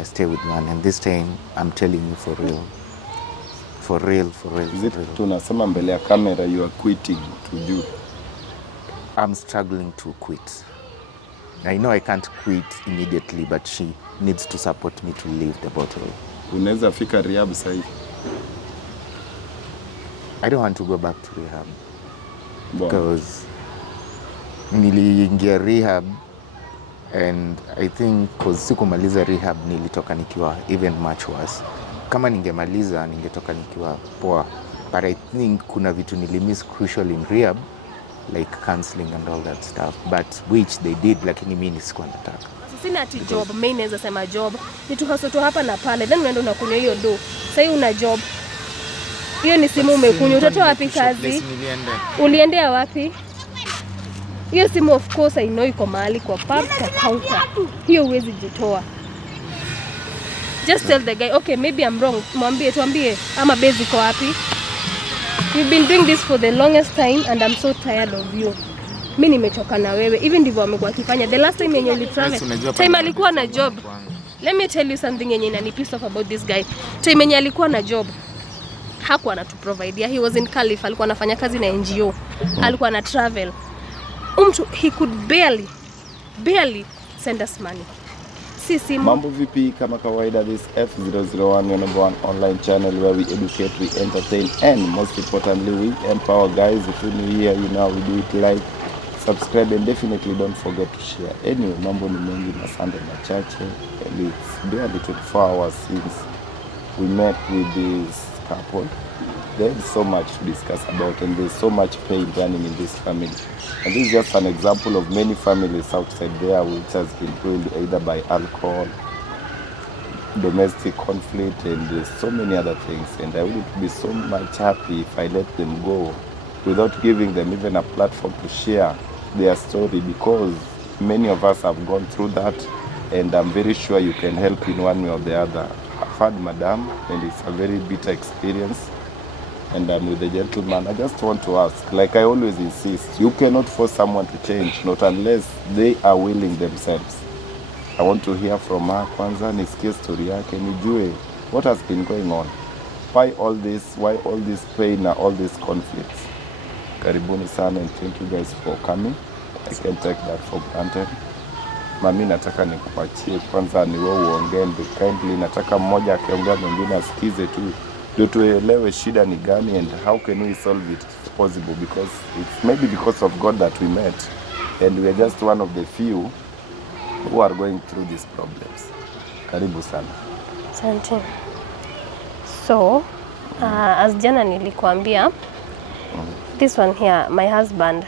I stay with one, and this time I'm telling you for real. For real. Is it tunasema mbele ya camera you are quitting to do? I'm struggling to quit. I know I can't quit immediately, but she needs to support me to leave the bottle. Unaweza fika rehab sahi? I don't want to go back to rehab. Because niliingia rehab and I think cause sikumaliza rehab nilitoka nikiwa even much worse. Kama ningemaliza ningetoka nikiwa poa. But I think kuna vitu nilimiss crucial in rehab, like counseling and all that stuff, but which they did, lakini mimi sikuwa nataka. Sina ati job, mimi naweza sema job ni tu hustle tu hapa na pale, then unaenda unakunywa hiyo do. Sasa una job. Hiyo ni simu umekunywa, utatoa wapi kazi? Uliendea wapi? Hiyo simu of course I know iko mahali kwa park counter. Hiyo huwezi jitoa. Just tell the guy, okay, maybe I'm wrong. Tuambie ama base iko wapi? You've been doing this for the longest time and I'm so tired of you. Mimi nimechoka na wewe. Even ndivyo amekuwa akifanya. The last time yenye ulitravel, time alikuwa na job. Let me tell you something yenye inani piss off about this guy. Time yenye alikuwa na job, hakuwa anatuprovide. He was in Calif, alikuwa anafanya kazi na NGO. Alikuwa na travel. He could barely send us money. Sisi mambo vipi? Kama kawaida, this F001, your number one online channel where we educate, we entertain, and most importantly we empower. Guys, if you're new here, you know we do it like, subscribe, and definitely don't forget to share. Anyway, mambo ni mengi na Sunday machache, and it's barely 24 hours since we met with this couple. There's so much to discuss about, and there's so much pain running in this family. And this is just an example of many families outside there which has been ruined either by alcohol, domestic conflict, and so many other things. And I would be so much happy if I let them go without giving them even a platform to share their story, because many of us have gone through that, and I'm very sure you can help in one way or the other. I've had Madam, and it's a very bitter experience. And I'm with the gentleman. I just want to ask, like I always insist, you cannot force someone to change, not unless they are willing themselves. I want to hear from her kwanza, nisikie story yake, nijue what has been going on. Why all this pain and all these conflicts? Karibuni sana, and thank you guys for coming. I can take that for granted. Mami, nataka nikupatie kwanza ni wewe uongee, kindly nataka mmoja akiongea mwingine asikize tu. Do tuelewe shida ni gani and how can we solve it if possible, because it's maybe because of God that we met and we are just one of the few who are going through these problems. Karibu sana. Asante. So, as jana nilikuambia, this one here, my husband,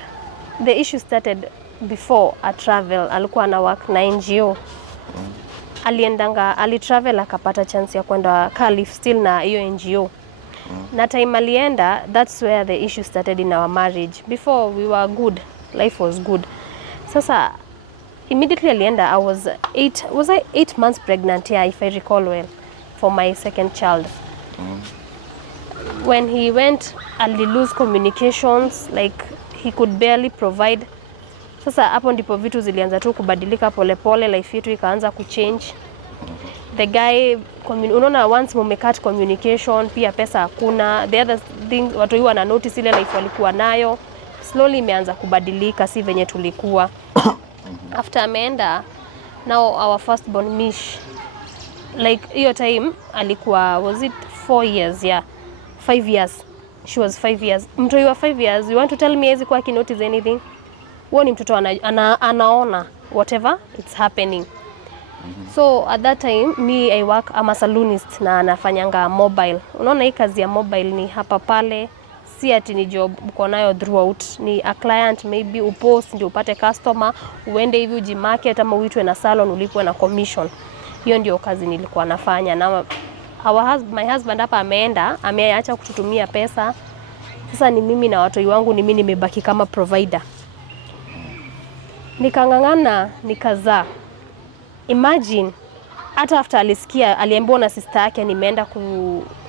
the issue started before a travel. Alikuwa na work na NGO. Alitravel akapata chance ya kwenda Calif still na hiyo NGO. Na time alienda, that's where the issue started in our marriage. Before we were good, life was good. Sasa immediately alienda, I was 8 months pregnant, yeah, if I recall well, for my second child. When he went, ali lose communications, like he could barely provide. Sasa hapo ndipo vitu zilianza tu kubadilika polepole, life yetu ikaanza kuchange. The guy, unaona, once mumecut communication, pia pesa hakuna. The other thing, watu hiwa na notice ile life walikuwa nayo, slowly imeanza kubadilika, si venye tulikuwa. After ameenda, now our firstborn Mish, like hiyo time alikuwa, was it 4 years? Yeah, 5 years. She was 5 years. Mtu wa 5 years, you want to tell me hezi kwa notice anything? Huo ni mtoto anaona whatever it's happening. So at that time, me, I work, I'm a saloonist na anafanyanga mobile. Unaona hii kazi ya mobile ni hapa pale, si ati ni job uko nayo throughout. Ni a client, maybe upost ndio upate customer, uende hivi ujimarket ama uitwe na salon ulipwe na commission. Hiyo ndio kazi nilikuwa nafanya. Na my husband hapa ameacha kututumia pesa. Sasa ni mimi na watu wangu, ni mimi nimebaki kama provider. Nikangangana, nikazaa. Imagine, hata after alisikia, aliambiwa na sister yake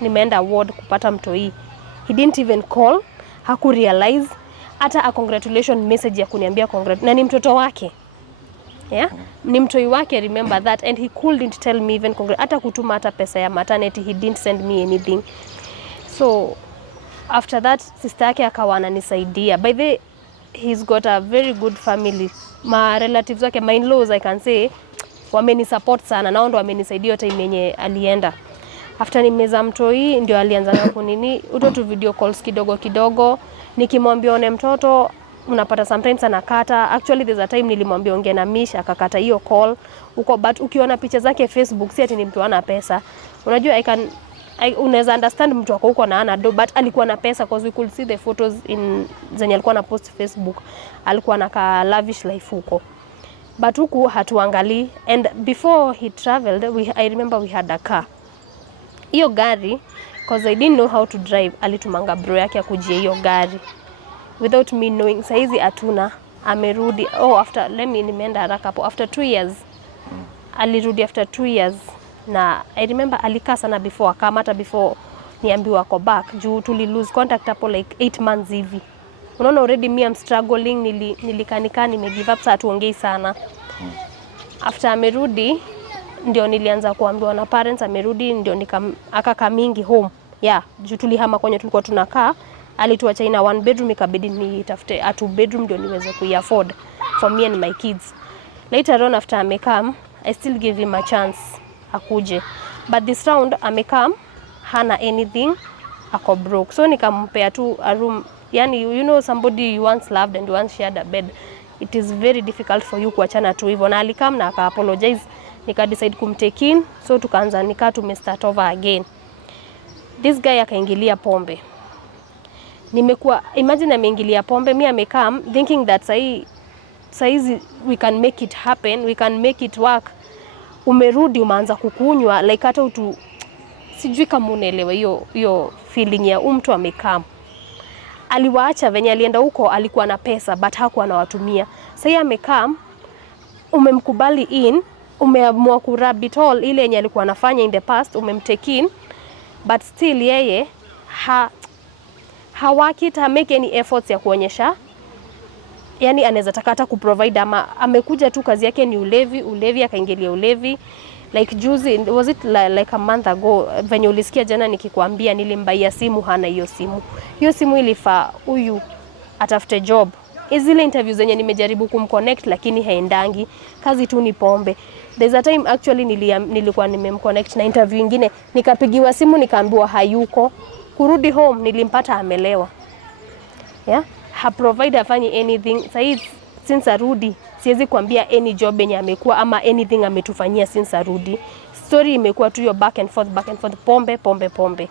nimeenda ward kupata mtoi. He didn't even call, haku realize, hata a congratulation message ya kuniambia na ni mtoto wake. Yeah, ni mtoi wake, remember that, and he couldn't tell me even hata kutuma hata pesa ya maternity, he didn't send me anything. So after that sister yake akawa ananisaidia. By the he's got a very good family. Ma relatives wake, my in-laws I can say, wameni support sana, nao ndo wamenisaidia time yenye alienda. After nimeza mtoi ndio alianza na kunini uto video calls kidogo kidogo, nikimwambia one mtoto unapata sometimes anakata. Actually there's a time nilimwambia ongea na Mish akakata hiyo call uko, but ukiona picha zake Facebook si ati ni mtu ana pesa. Unajua unaweza understand mtu wako huko na ana do, but alikuwa na pesa because we could see the photos in zenye alikuwa na post Facebook. Alikuwa na ka lavish life huko, but huku hatuangali. And before he traveled, I remember we had a car. Hiyo gari, because I didn't know how to drive, alitumanga bro yake akujie hiyo gari without me knowing. Saizi atuna amerudi. After nimeenda haraka hapo, after 2 years alirudi, after 2 years. Na I remember alikaa sana before akamata, before niambiwa ako back, juu tuli lose contact hapo like 8 months hivi. Unaona already me I'm struggling, nilikanika nime give up, saa tuongei sana. After amerudi ndio nilianza kuambiwa na parents amerudi, ndio akaka mingi home. Yeah, juu tulihama kwenye tulikuwa tunakaa, alituacha ina 1 bedroom, ikabidi nitafute a 2 bedroom ndio niweze kuiafford for me and my kids. Later on after amekam, I still give him a chance akuje, but this round amekam hana anything, ako broke. So nikampea tu a room. Yani you know somebody you once loved and you once shared a bed, it is very difficult for you kuachana tu hivyo. Na alikam na aka apologize, nika decide kumtake in, so tukaanza nika start over again. This guy akaingilia pombe. Nimekuwa imagine ameingilia pombe, mimi amekam thinking that saizi we can make it happen, we can make it work. Umerudi umeanza kukunywa like hata sijui kama unaelewa hiyo feeling ya mtu amekam. Aliwaacha venye alienda huko, alikuwa na pesa but hakuwa anawatumia. Sasa amekam, umemkubali in, umeamua kurabit all ile yenye alikuwa anafanya in the past, umemtake in, but still yeye hawakita make any efforts ya kuonyesha yani anaweza taka hata kuprovide, ama amekuja tu kazi yake ni ulevi akaingilia ulevi. Like juzi, was it like a month ago, venye ulisikia jana nikikwambia nilimbaia simu, hana hiyo simu ilifaa huyu atafute job. Zile interviews zenye nimejaribu kumconnect lakini haendangi, kazi tu ni pombe. There's a time actually nilikuwa nimemconnect na interview nyingine, nikapigiwa simu nikaambiwa hayuko. Kurudi home nilimpata amelewa. Yeah, ha provide afanye anything. Sasa since arudi siwezi kuambia any job yenye amekuwa ama anything ametufanyia since arudi. Story imekuwa tu back and forth, pombe.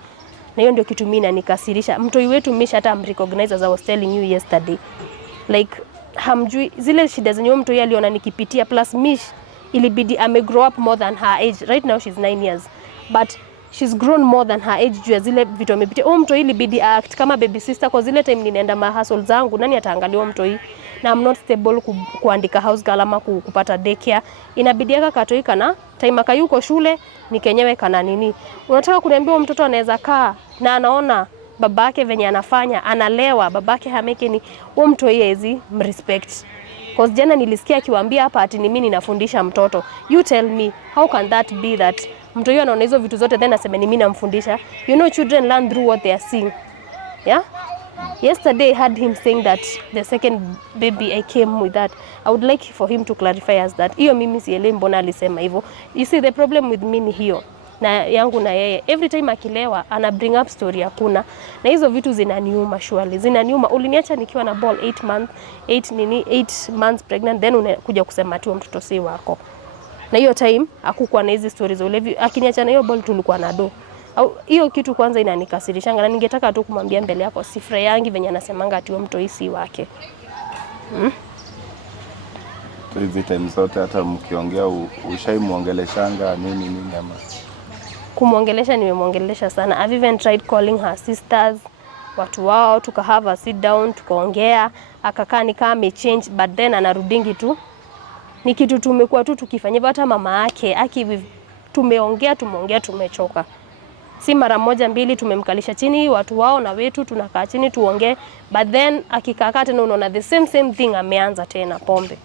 Na hiyo ndio kitu mimi inanikasirisha. Mtoi wetu Mish hata recognize as I was telling you yesterday. Like hamjui zile shida zenye mtoi aliona nikipitia, plus Mish ilibidi grow up more than her age. Right now she's 9 years. But she's grown more than her age juu ya zile vitu amepitia. Mtoi ilibidi act kama baby sister kwa zile time ninaenda hustle zangu, nani ataangalia mtoi? Na I'm not stable kuandika house girl ama kupata daycare. Inabidi katoi kana time akayuko shule ni kenyewe kana nini. Unataka kuniambia mtoto anaweza kaa na anaona babake venye anafanya, analewa, babake hameke ni mtoi hezi mrespect. Cause jana nilisikia akiwaambia hapa ati ni mimi ninafundisha mtoto. You tell me, how can that be that mtoi anaona hizo vitu zote then aseme ni mimi namfundisha? You know children learn through what they are seeing. Yeah? Yesterday I heard him saying that the second baby I came with that. I would like for him to clarify as that. Hiyo mimi sielewi mbona alisema hivyo. You see the problem with me ni hiyo. Na yangu na yeye. Every time akilewa ana bring up story hakuna. Na hizo vitu zinaniuma surely. Zinaniuma. Uliniacha nikiwa na ball 8 months pregnant, then unakuja kusema tu mtoto si wako. Na hiyo time hakukuwa na hizo stories za ulevi. Akiniacha na hiyo ball tulikuwa na do. Hiyo kitu kwanza inanikasirishanga, na ningetaka tu kumwambia mbele yako sifre yangi venye anasemanga ati mtoi si wake. Hizi time zote hata mkiongea ushaimuongeleshanga nini ama? Kumuongelesha nimemuongelesha sana. I've even tried calling her sisters, watu wao, have a sit down, tukaongea, akakaa ni kama amechange, but then anarudingi tu. Ni kitu tumekuwa tu tukifanya, hata mama yake tumeongea tumechoka. Si mara moja mbili tumemkalisha chini watu wao na wetu, tunakaa chini tuongee, but then akikaa tena unaona the same thing ameanza tena pombe.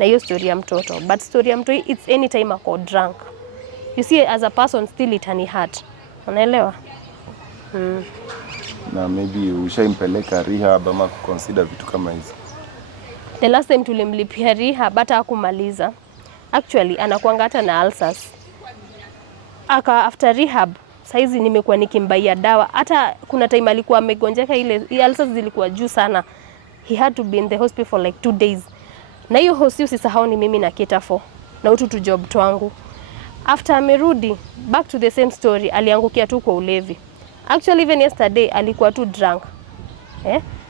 na hiyo story ya mtoto, but story ya mtoto it's anytime ako drunk, you see as a person still itani hurt, unaelewa? Na maybe ushaimpeleka rehab ama consider vitu kama hizo? The last time tulimlipia rehab hata hakumaliza. Actually anakuanga hata na ulcers. After rehab saizi nimekuwa nikimbaia dawa. Hata kuna time alikuwa amegonjeka, ile ulcers zilikuwa juu sana. He had to be in the hospital for like 2 days. Na hiyo hosi usisahau ni mimi na cater for na utu job twangu. After amerudi back to the same story, aliangukia tu kwa ulevi. Actually even yesterday alikuwa tu drunk.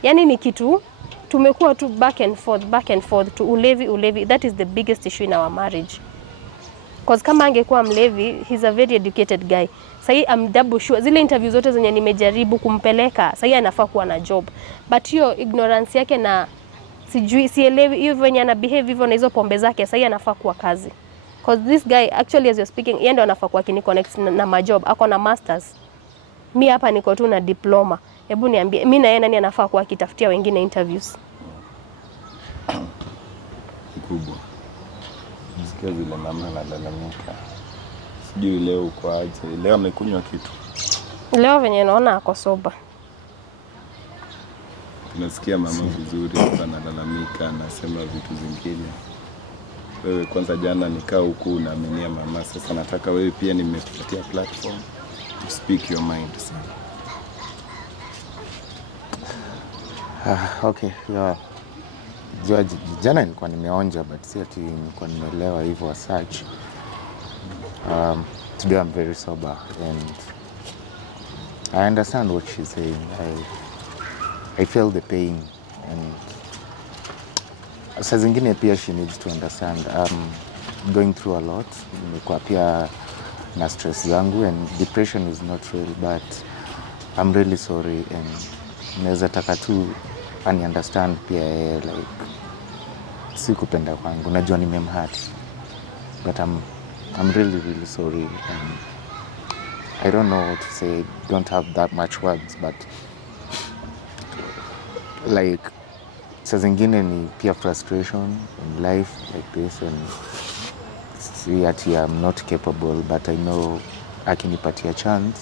Yani ni kitu tumekuwa tu back and forth to ulevi. That is the biggest issue in our marriage. Because kama angekuwa mlevi, he's a very educated guy. Sahi I'm double sure zile interview zote zenye nimejaribu kumpeleka, sahi anafaa kuwa na job. But hiyo ignorance yake na sijui sielewi hiyo venye ana behave hivyo na hizo pombe zake, sahi anafaa kuwa kazi. Because this guy actually as you're speaking, yeye ndo anafaa kuwa kini connect na majob, ako na masters. Mi hapa niko tu na diploma. Hebu niambie, mimi na yeye nani anafaa kuwa akitafutia wengine interviews? Kubwa. Nisikia vile mama analalamika. Sijui leo uko aje? Leo amekunywa kitu? Leo venye naona ako soba. Tunasikia mama vizuri hapa analalamika, anasema vitu zingine. Wewe kwanza jana nikaa huku unaamenia mama, sasa nataka wewe pia nimekupatia platform to speak your mind. Okay, yeah. Jana nilikuwa nimeonja but si ati nilikuwa nimeelewa hivyo as such. Today I'm very sober and I understand what she's saying. I feel the pain and saa zingine pia she needs to understand going through a lot. Nimekuwa pia na stress zangu and depression is not real but I'm really sorry and naweza taka tu ani understand pia like si kupenda kwangu, najua nimemhurt but I'm really sorry and I don't know what to say, don't have that much words but like saa zingine ni pia frustration in life like this and see that I'm not capable but I know akinipatia chance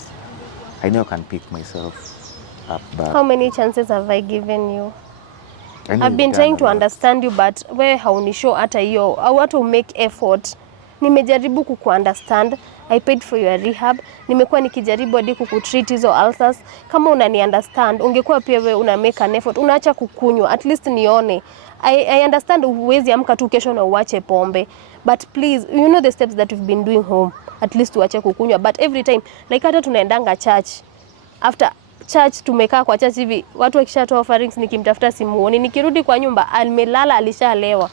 I know I can pick myself up back. How many chances have I given you? I've been trying to understand you but wewe haunishow hata hiyo au hata make effort. Nimejaribu kukuunderstand. I paid for your rehab. Nimekuwa nikijaribu hadi kukutreat hizo ulcers. Kama unani understand, ungekuwa pia wewe una make an effort. Unaacha kukunywa. At least nione. I understand uwezi amka tu kesho na uache pombe. But please, you know the steps that we've been doing home. At least uache kukunywa. But every time, like hata tunaendanga church. After church tumekaa kwa church hivi, watu wakishatoa offerings nikimtafuta simuoni. Nikirudi kwa nyumba, amelala alishalewa.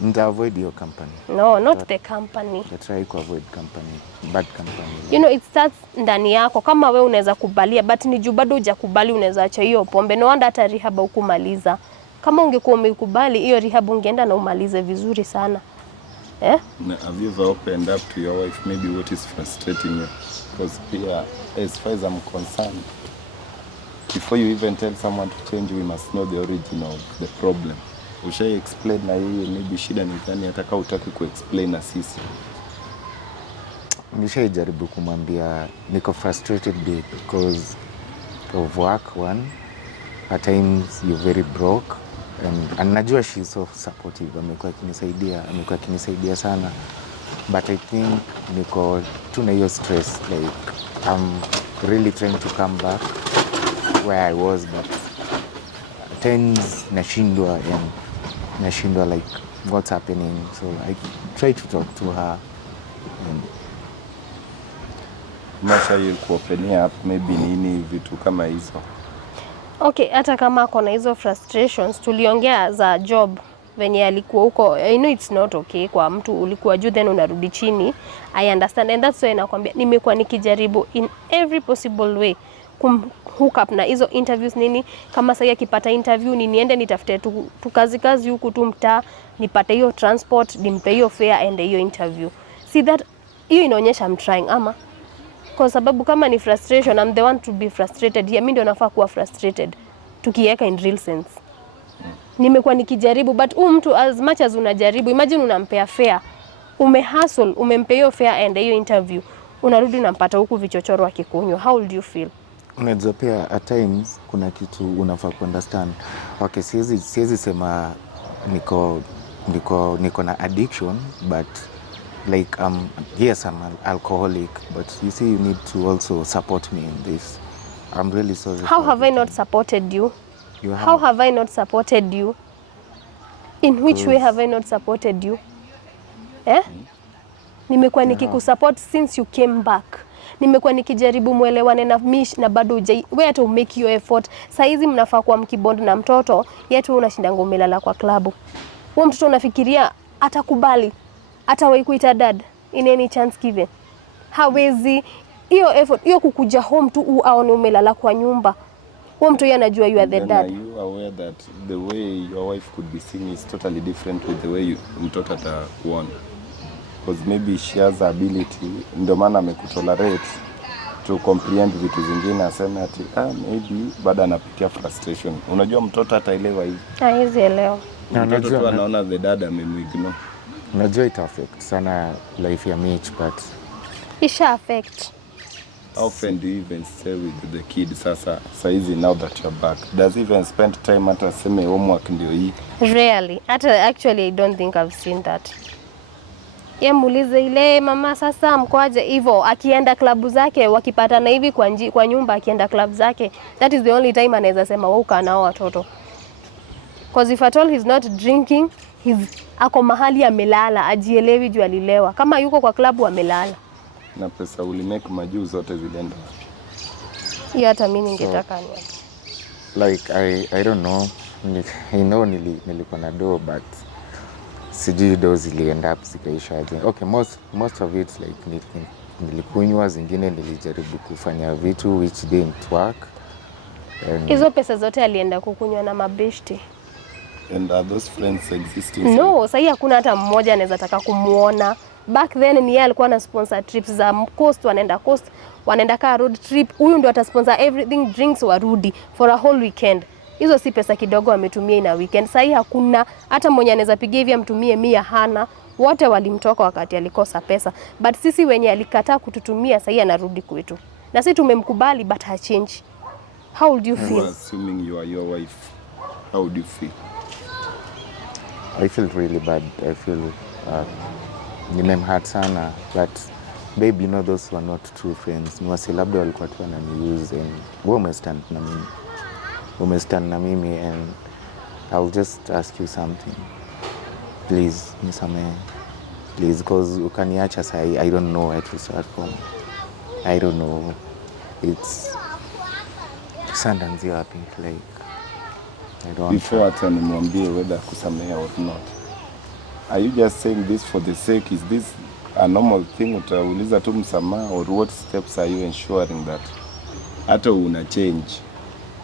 Nita avoid your company. No, not the company. Try to avoid company, bad company. You know, it starts ndani yako. Kama we unaweza kubalia, but ni juu bado hujakubali unaweza acha hiyo pombe. No wonder hata rehab hukumaliza. Kama ungekuwa umekubali hiyo rehab ungeenda na umalize vizuri sana. Have you ever opened up to your wife maybe what is frustrating you? Because here, as far as I'm concerned, before you even tell someone to change, we must know the origin of the problem. Ushai explain na yeye maybe shida ni gani, hata kama hutaki ku-explain na sisi? Nishaijaribu kumwambia niko frustrated because of work one. At times you're very broke and najua she's so supportive. Amekuwa akinisaidia sana. But I think niko tu na hiyo stress, like I'm really trying to come back where I was but at times nashindwa like what's happening, so I try to talk to her and Masha kuopen up maybe nini vitu kama hizo. Okay, hata kama ako na hizo frustrations tuliongea za job venye alikuwa huko. I know it's not okay kwa mtu ulikuwa juu then unarudi chini. I understand and that's why nakwambia nimekuwa nikijaribu in every possible way hook up na hizo interviews nini. Kama sasa akipata interview ni niende nitafute tu kazi huku tu mtaa, nipate hiyo transport, nimpe hiyo fare and hiyo interview. See that hiyo inaonyesha I'm trying ama kwa sababu kama ni frustration, I'm the one to be frustrated. Mimi ndio nafaa kuwa frustrated tukiweka in real sense. nimekuwa nikijaribu, but mtu as much as unajaribu, imagine unampea fare, umehustle, umempea hiyo fare and hiyo interview, unarudi unampata huku vichochoro akikunywa. How would you feel? Unaweza pia at times kuna kitu unafaa kuunderstand. Okay, siwezi sema niko na addiction, but like yes, I'm an alcoholic, but you see you need to also support me in this. I'm really sorry. How have I not supported you? How have I not supported you? In which way have I not supported you? Nimekuwa nikikusupport since you came back. Nimekuwa nikijaribu muelewane na mish na bado wewe hata make your effort. Saizi mnafaa kuwa mkibond na mtoto, yetu unashinda umelala kwa klabu. Huyo mtoto unafikiria atakubali? Atawahi kuita dad in any chance given? Hawezi. Hiyo effort, hiyo kukuja home tu aone umelala kwa nyumba. Huyo mtu yeye anajua you are the dad. Are you aware that the way your wife could be seen is totally different with the way mtoto atakuona? Because maybe she has the ability, ndio maana amekutolerate to comprehend vitu zingine, aseme ati maybe bado anapitia frustration. Unajua mtoto ataelewa hivi. Haiwezi elewa. Mtoto tu anaona the dad amemignore. Unajua it affect sana life ya Mitch, but Isha affect. How often do you even stay with the kid sasa saizi now that you're back? Does he even spend time hata seme homework ndio hii? Rarely. Actually I don't think I've seen that. Ye muulize ile mama sasa mkoaje hivyo, akienda klabu zake wakipatana hivi kwa nyumba, akienda klabu zake, that is the only time anaweza sema wewe uka nao watoto. Because if at all he's not drinking, ako mahali amelala, ajielewi juu alilewa. Kama yuko kwa klabu amelala. Na pesa ulimake majuu zote zilienda. Hiyo hata mimi ningetaka ni. Like I don't know. I know nilikuwa na do, but sijui do zilienda up zikaisha aje. Okay, most of it like nilikunywa, zingine nilijaribu kufanya vitu which didn't work. Hizo pesa zote alienda kukunywa na mabeshti. And are those friends existing? No, sasa hakuna hata mmoja anaweza taka kumuona. Back then ni yeye alikuwa na sponsor trips za coast, wanaenda ka road trip. Huyu ndio atasponsor everything, drinks warudi for a whole weekend. Hizo si pesa kidogo ametumia ina weekend. Sasa hakuna hata mmoja anaweza pigia hivi amtumie 100 hana. Wote walimtoka wakati alikosa pesa. But sisi wenye alikataa kututumia sasa anarudi kwetu. Na sisi tumemkubali but ha change. How would you feel? Assuming you are your wife, how would you feel? I feel really bad. I feel nimemhurt sana, but babe, you know those were not true friends. Ni wasi labda walikuwa tu wananiuse, and wewe umestand na mimi and I'll just ask you something. Please, nisamehe. Please, because ukaniacha sai, I don't know where to start from. I don't know. It's sandanzi wapi, like I don't. Before hata nimwambie whether kusamehe or not, are you just saying this for the sake? Is this a normal thing? Utauliza tu msamaha, or what steps are you ensuring that hata una change?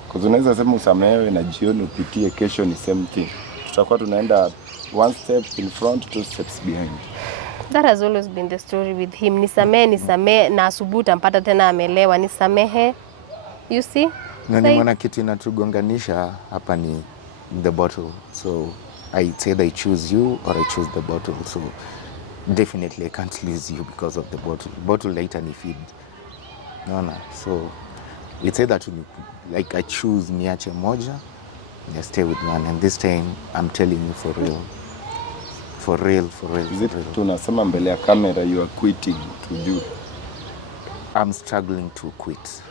Because unaweza sema usamehewe na jioni upitie, kesho ni same thing. Tutakuwa tunaenda one step in front, two steps behind. That has always been the story with him. Nisamehe na asubuhi tampata tena amelewa. Nisamehe. You see? Na nimeona kitu inatugonganisha hapa ni the bottle. So it's either I choose you or I choose the bottle. So definitely I can't lose you because of the bottle. Bottle later ni feed. Naona. So it's either to like I choose niache moja, I stay with one, and this time I'm telling you for real. For real. Is it tunasema mbele ya camera you are quitting to do? I'm struggling to quit.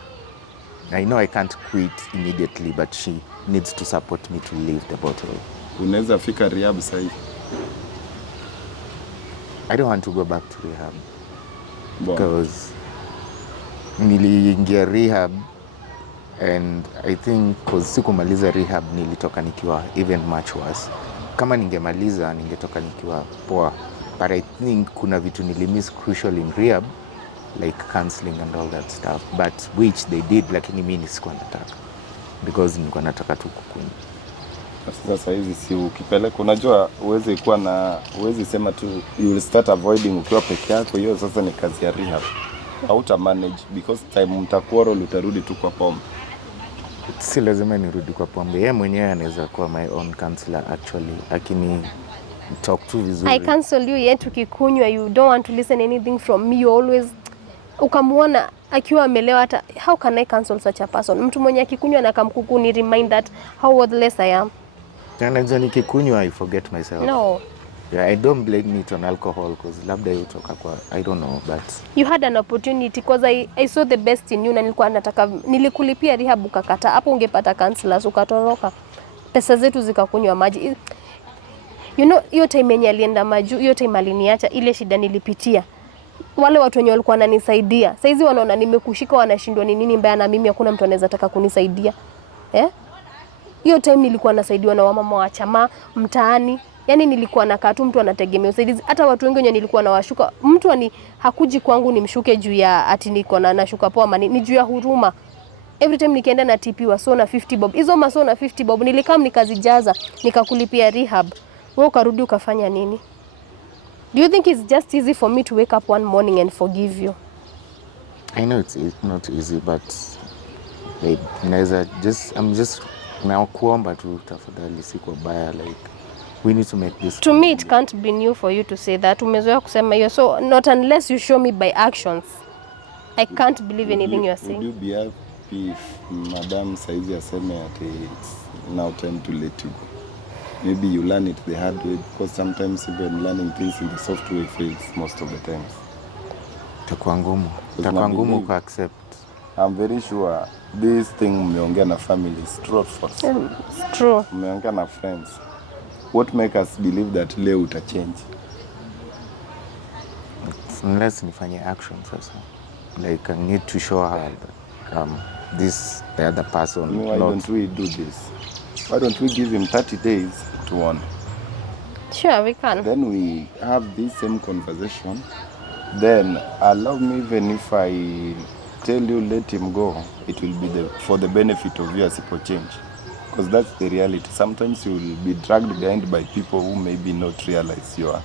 I know I can't quit immediately, but she needs to support me to leave the bottle. Unaweza fika rehab sahi? I don't want to go back to rehab. Because niliingia rehab and I think cause sikumaliza rehab nilitoka nikiwa even much worse. Kama ningemaliza ningetoka nikiwa poa. But I think kuna vitu nilimiss crucial in rehab, like counseling and all that stuff, but which they did, lakini mimi sikuwa nataka because nilikuwa nataka tu kukunywa. Sasa hizi si ukipeleka, unajua uwezi sema tu you will start avoiding ukiwa peke yako. Hiyo sasa ni kazi ya rehab. Hauta manage because time mtakuwa utarudi tu kwa pombe. Si lazima nirudi kwa pombe. Yeye mwenyewe anaweza kuwa my own counselor actually. Akini talk tu vizuri. I counsel you yet ukikunywa you don't want to listen anything from me, you always ukamuona akiwa amelewa. Hata how can I counsel such a person? Mtu mwenye akikunywa na kamkuku ni remind that how worthless I am. Anaweza nikikunywa I forget myself. No. Yeah, I don't blame it on alcohol because labda yutoka kwa I don't know, but You had an opportunity because I saw the best in you na nilikuwa nataka nilikulipia rehab ukakata. Hapo ungepata counselors ukatoroka. Pesa zetu zikakunywa maji. You know, hiyo time yenye alienda maju, hiyo time aliniacha, ile shida nilipitia. Wale watu wenye walikuwa wananisaidia. Saizi wanaona nimekushika, wanashindwa ni nini mbaya na mimi, hakuna mtu anaweza taka kunisaidia. Hiyo time nilikuwa nasaidiwa na wamama wa chama mtaani. Yaani nilikuwa nakaa tu, mtu anategemea usaidizi. Hata watu wengi wenye nilikuwa nawashuka, mtu hakuji kwangu nimshuke juu ya ati niko na nashuka poa mani, ni juu ya huruma. Every time nikienda na tipiwa so na 50 bob. Hizo maso na 50 bob nilikam nikazijaza, nikakulipia rehab. Wewe ukarudi ukafanya nini? Do you think it's just easy for me to wake up one morning and forgive you? I know it's not easy, but like I'm just now kuomba tu tafadhali, siko baya, like we need to make this. To me it can't be new for you to say that. Umezoea kusema hiyo, so not unless you show me by actions. I can't believe anything you're saying. Would you be happy if Madam saizi aseme ati it's now time to let you go? Maybe you learn it the hard way, because sometimes even learning things in the soft way fails most of the times. Itakuwa ngumu ku accept. I'm very sure this thing mmeongea na family is true or false. It's true. Mmeongea na friends. What make us believe that leo uta change? Unless nifanye action sasa. Like I need to show her that this the other person. Why don't we do this? Why don't we give him 30 days to warn? Sure, we can. Then we have this same conversation. Then allow me, even if I tell you let him go, it will be for the benefit of you as people change. Because that's the reality. Sometimes you will be dragged behind by people who maybe not realize you are.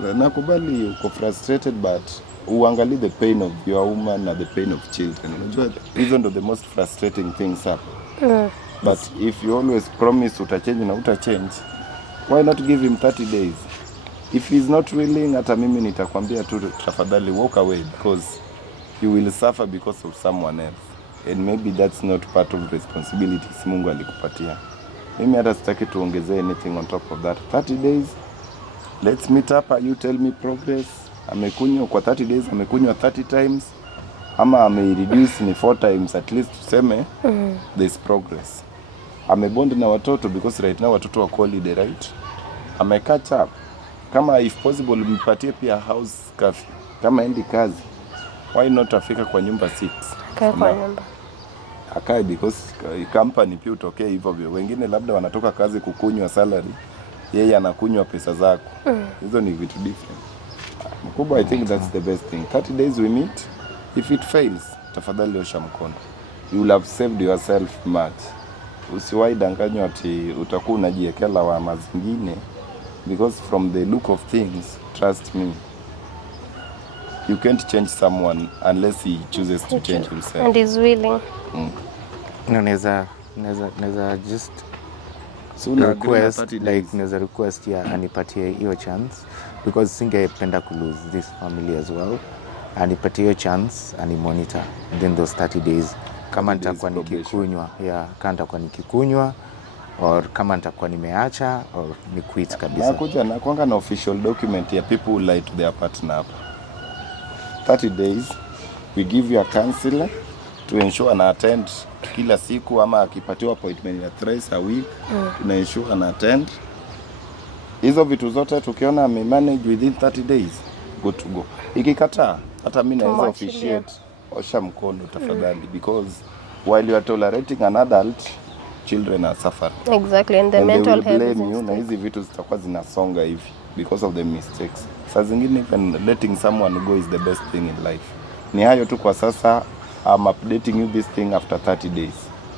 Nakubali uko frustrated, but uangalie the pain of your woman and the pain of children. Unajua, hizo ndo the most frustrating things happen. But if you always promise utachange na utachange, why not give him 30 days? If he's not willing, hata mimi nitakwambia tu tafadhali walk away, because you will suffer because of someone else. And maybe that's not part of responsibilities Mungu alikupatia. Mimi hata sitaki tuongezee anything on top of that. 30 days, let's meet up, you tell me progress. Amekunywa kwa 30 days, amekunywa 30 times. Ama amereduce ni 4 times, at least tuseme there's progress. Amebond na watoto, because right now watoto wako holiday, right? Catch up. Kama if possible mpatie pia house cafe. Kama endi kazi, why not afika kwa nyumba 6? Akae kwa nyumba. Akae, because company pia utokee hivyo vyo. Wengine labda wanatoka kazi kukunywa salary, yeye anakunywa pesa zako. Hizo ni vitu different. Mkubwa, I think that's the best thing. 30 days we meet. If it fails, tafadhali osha mkono. You will have saved yourself much. Usiwahi danganywa ati utakuwa unajiwekea lawama zingine, because from the look of things, trust me, you can't change someone unless he chooses to change himself. And is willing. Naweza just request, like naweza request ya anipatie hiyo chance, because singependa ku lose this family as well. Anipatie hiyo chance, monitor within those 30 days. Kama nitakuwa nikikunywa, kama nitakuwa nikikunywa, or kama nitakuwa nimeacha, or ni quit kabisa. Nakuja na kuanga na official document ya people who lie to their partner. 30 days, we give you a counselor to ensure ana attend kila siku, ama akipatiwa appointment ya thrice a week, tuna ensure ana attend. Hizo vitu zote tukiona ame manage within 30 days, good to go. Ikikataa, hata mimi naweza officiate, osha mkono tafadhali, because while you are tolerating an adult, children are suffering. Exactly, and the mental health is you, na hizi vitu zitakuwa zinasonga hivi because of the mistakes. Saa zingine even letting someone go is the best thing in life. Ni hayo tu kwa sasa. I'm updating you this thing after 30 days.